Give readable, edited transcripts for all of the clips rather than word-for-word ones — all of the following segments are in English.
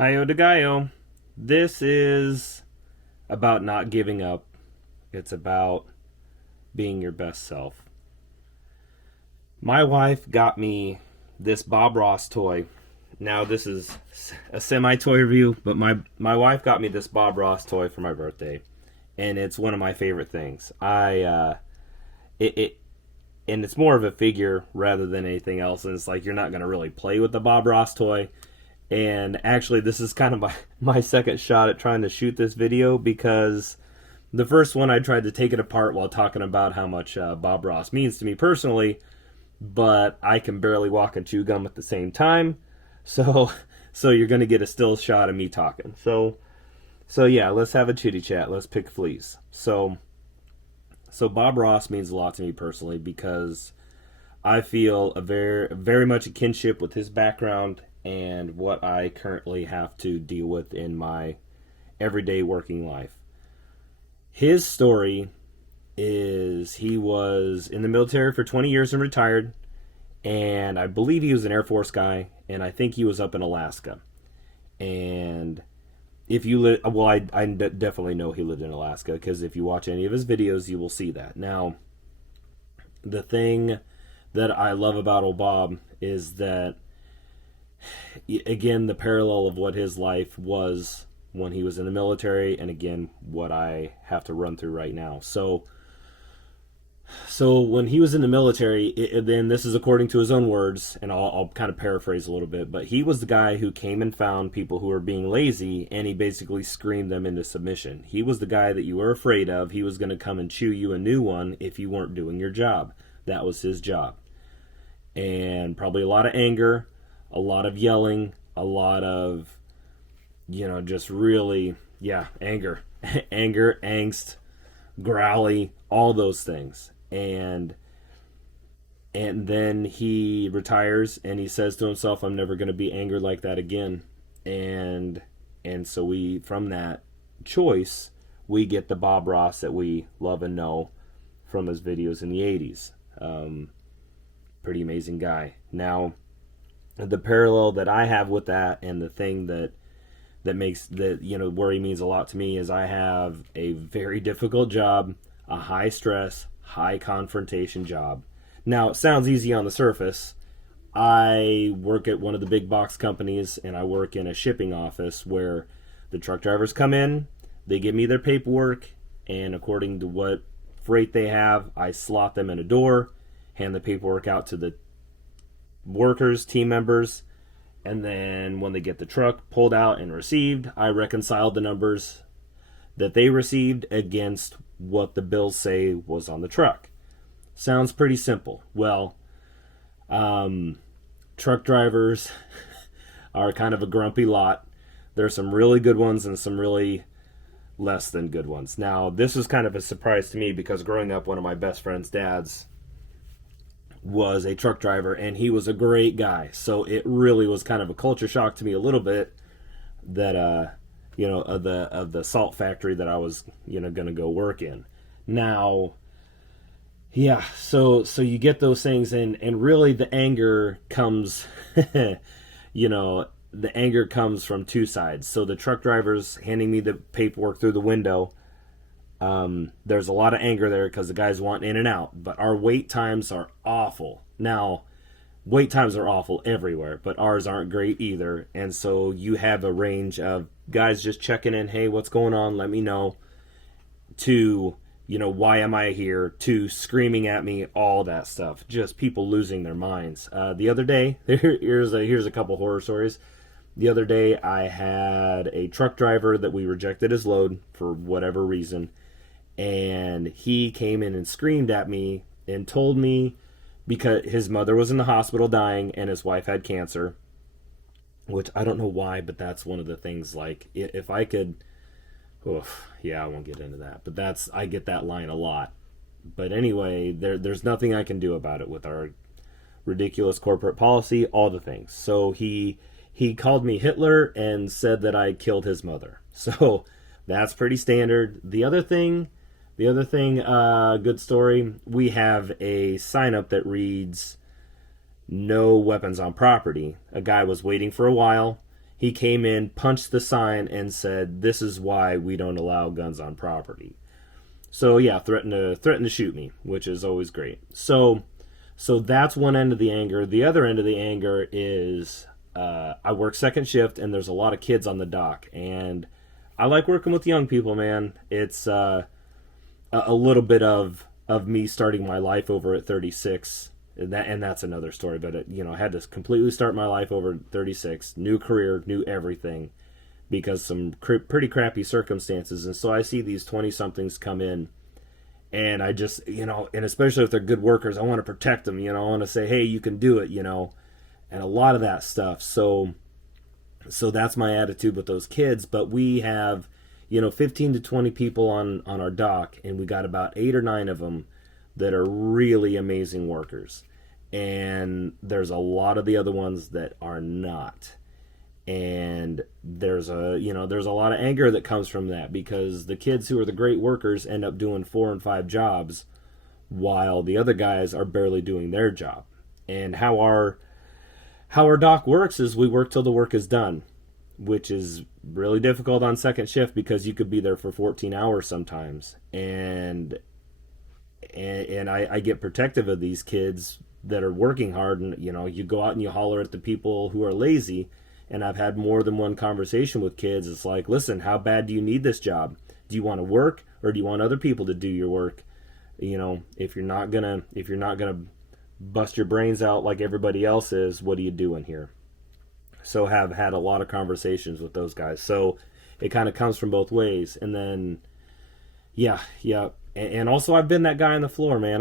Hiyo de Gallo. This is about not giving up. It's about being your best self. My wife got me this Bob Ross toy. Now this is a semi-toy review, but my wife got me this Bob Ross toy for my birthday, and it's one of my favorite things. It and it's more of a figure rather than anything else. And it's like you're not gonna really play with the Bob Ross toy. And actually, this is kind of my second shot at trying to shoot this video, because the first one I tried to take it apart while talking about how much Bob Ross means to me personally, but I can barely walk and chew gum at the same time. So you're going to get a still shot of me talking. So yeah, let's have a chitty chat. Let's pick fleas. So Bob Ross means a lot to me personally, because I feel a very much a kinship with his background and what I currently have to deal with in my everyday working life. His story is he was in the military for 20 years and retired, and I believe he was an Air Force guy, and I think he was up in Alaska. And if you I definitely know he lived in Alaska, because if you watch any of his videos, you will see that. Now, the thing that I love about old Bob is that, again, the parallel of what his life was when he was in the military, and again, what I have to run through right now. So when he was in the military, then this is according to his own words, and I'll kind of paraphrase a little bit, but he was the guy who came and found people who were being lazy, and he basically screamed them into submission. He was the guy that you were afraid of. He was going to come and chew you a new one if you weren't doing your job. That was his job. And probably a lot of anger, a lot of yelling, a lot of, just really, anger, angst, growly, all those things. And then he retires, and he says to himself, I'm never going to be angered like that again. And so from that choice, we get the Bob Ross that we love and know from his videos in the 80s. Pretty amazing guy. Now, the parallel that I have with that, and the thing that makes that, where he means a lot to me, is I have a very difficult job, a high stress, high confrontation job. Now, it sounds easy on the surface. I work at one of the big box companies, and I work in a shipping office where the truck drivers come in, they give me their paperwork, and according to what freight they have, I slot them in a door, hand the paperwork out to the workers, team members, and then when they get the truck pulled out and received, I reconcile the numbers that they received against what the bills say was on the truck. Sounds pretty simple. Well, truck drivers are kind of a grumpy lot. There's some really good ones and some really less than good ones. Now, this was kind of a surprise to me, because growing up, one of my best friend's dads was a truck driver, and he was a great guy. So it really was kind of a culture shock to me a little bit that of the salt factory that I was going to go work in. Now, yeah, so you get those things, and really the anger comes the anger comes from two sides. So the truck drivers handing me the paperwork through the window, there's a lot of anger there because the guys want in and out, but our wait times are awful. Now, wait times are awful everywhere, but ours aren't great either. And so you have a range of guys just checking in, hey, what's going on? Let me know. To, why am I here? To screaming at me, all that stuff. Just people losing their minds. The other day, here's a couple horror stories. The other day, I had a truck driver that we rejected his load for whatever reason. And he came in and screamed at me and told me, because his mother was in the hospital dying and his wife had cancer, which I don't know why, but that's one of the things, like, if I could, I won't get into that, but I get that line a lot. But anyway, there's nothing I can do about it with our ridiculous corporate policy, all the things. So he called me Hitler and said that I killed his mother. So that's pretty standard. The other thing, good story, we have a sign up that reads, no weapons on property. A guy was waiting for a while. He came in, punched the sign, and said, "This is why we don't allow guns on property." So yeah, threatened to shoot me, which is always great. So that's one end of the anger. The other end of the anger is I work second shift, and there's a lot of kids on the dock, and I like working with young people, man. It's a little bit of me starting my life over at 36, and that's another story. But I had to completely start my life over at 36, new career, new everything, because some pretty crappy circumstances. And so I see these 20 somethings come in, and I just, and especially if they're good workers, I want to protect them. I want to say, hey, you can do it, and a lot of that stuff. So that's my attitude with those kids. But we have 15 to 20 people on our dock, and we got about 8 or 9 of them that are really amazing workers, and there's a lot of the other ones that are not. And there's a lot of anger that comes from that, because the kids who are the great workers end up doing 4 and 5 jobs, while the other guys are barely doing their job. And how our dock works is we work till the work is done, which is really difficult on second shift, because you could be there for 14 hours sometimes. And I get protective of these kids that are working hard, and you go out and you holler at the people who are lazy. And I've had more than one conversation with kids. It's like, listen, how bad do you need this job? Do you want to work, or do you want other people to do your work? If you're not gonna bust your brains out like everybody else is, what are you doing here? So have had a lot of conversations with those guys. So it kind of comes from both ways. And then, yeah. And also I've been that guy on the floor, man.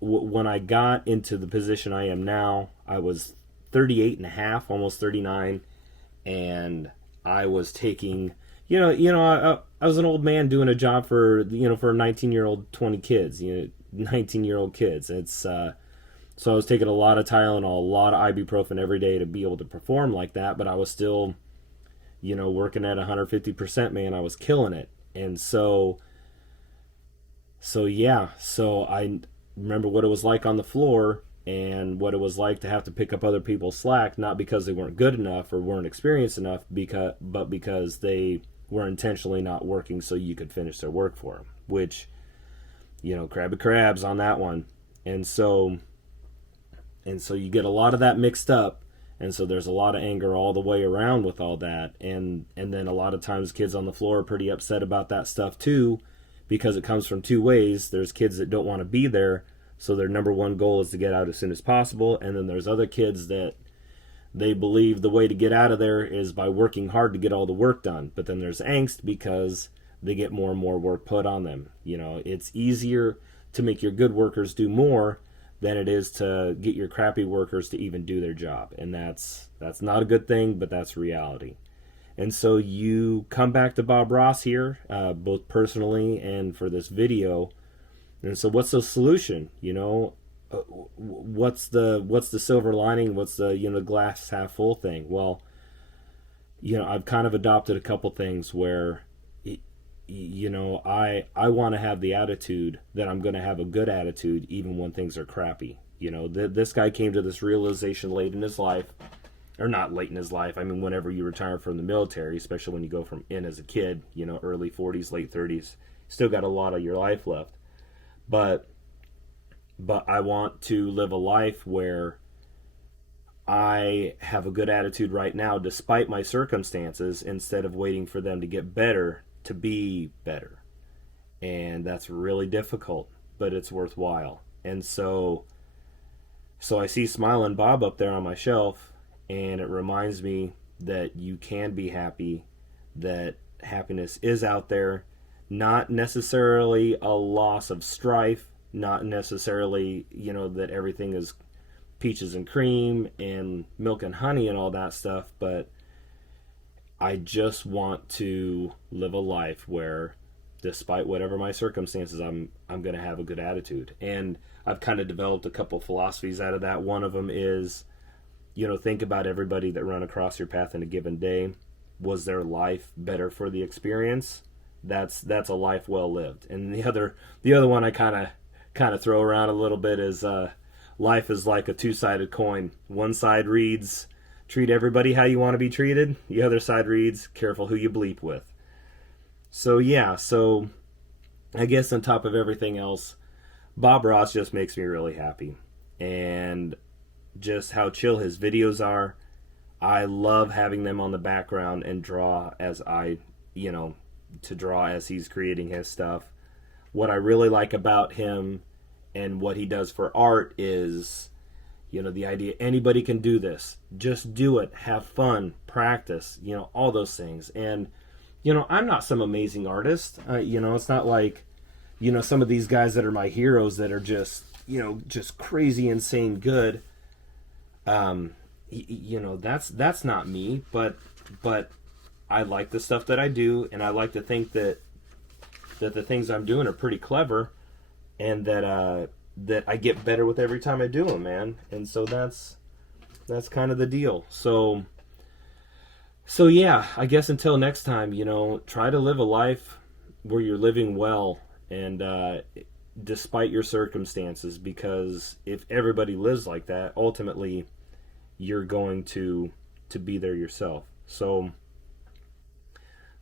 When I got into the position I am now, I was 38 and a half, almost 39. And I was taking, I was an old man doing a job for a 19-year-old, 20 kids, 19-year-old kids. It's, so I was taking a lot of Tylenol, a lot of ibuprofen every day to be able to perform like that. But I was still, working at 150%, man. I was killing it. And so I remember what it was like on the floor, and what it was like to have to pick up other people's slack, not because they weren't good enough or weren't experienced enough, but because they were intentionally not working so you could finish their work for them, which, crabby crabs on that one. And so you get a lot of that mixed up, and so there's a lot of anger all the way around with all that. And then a lot of times kids on the floor are pretty upset about that stuff too, because it comes from two ways. There's kids that don't want to be there, so their number one goal is to get out as soon as possible. And then there's other kids that they believe the way to get out of there is by working hard to get all the work done. But then there's angst because they get more and more work put on them. It's easier to make your good workers do more than it is to get your crappy workers to even do their job. And that's not a good thing, but that's reality. And so you come back to Bob Ross here, both personally and for this video. And so what's the solution? What's the silver lining? What's the glass half full thing? Well, I've kind of adopted a couple things where I want to have the attitude that I'm going to have a good attitude even when things are crappy. This guy came to this realization late in his life, or not late in his life. I mean, whenever you retire from the military, especially when you go from in as a kid, early 40s, late 30s, still got a lot of your life left. But I want to live a life where I have a good attitude right now despite my circumstances, instead of waiting for them to get better to be better. And that's really difficult, but it's worthwhile. And so I see Smiling Bob up there on my shelf, and it reminds me that you can be happy, that happiness is out there. Not necessarily a loss of strife, not necessarily, that everything is peaches and cream and milk and honey and all that stuff, but I just want to live a life where, despite whatever my circumstances, I'm going to have a good attitude. And I've kind of developed a couple philosophies out of that. One of them is, think about everybody that run across your path in a given day. Was their life better for the experience? That's a life well lived. And the other one I kind of throw around a little bit is life is like a two-sided coin. One side reads, treat everybody how you want to be treated. The other side reads, careful who you bleep with. So yeah, so I guess on top of everything else, Bob Ross just makes me really happy. And just how chill his videos are. I love having them on the background and draw as to draw as he's creating his stuff. What I really like about him and what he does for art is, the idea anybody can do this. Just do it. Have fun. Practice. All those things. And, I'm not some amazing artist. It's not like, some of these guys that are my heroes that are just, just crazy, insane good. That's not me, but I like the stuff that I do, and I like to think that the things I'm doing are pretty clever, and that I get better with every time I do them, man. And so that's kind of the deal. So yeah, I guess until next time, try to live a life where you're living well, and despite your circumstances, because if everybody lives like that, ultimately you're going to be there yourself. So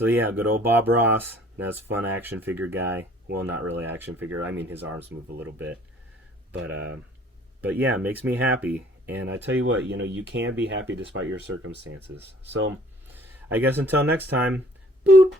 yeah, good old Bob Ross. That's fun action figure guy. Well, not really action figure. I mean, his arms move a little bit, but yeah, it makes me happy. And I tell you what, you can be happy despite your circumstances. So I guess until next time, boop.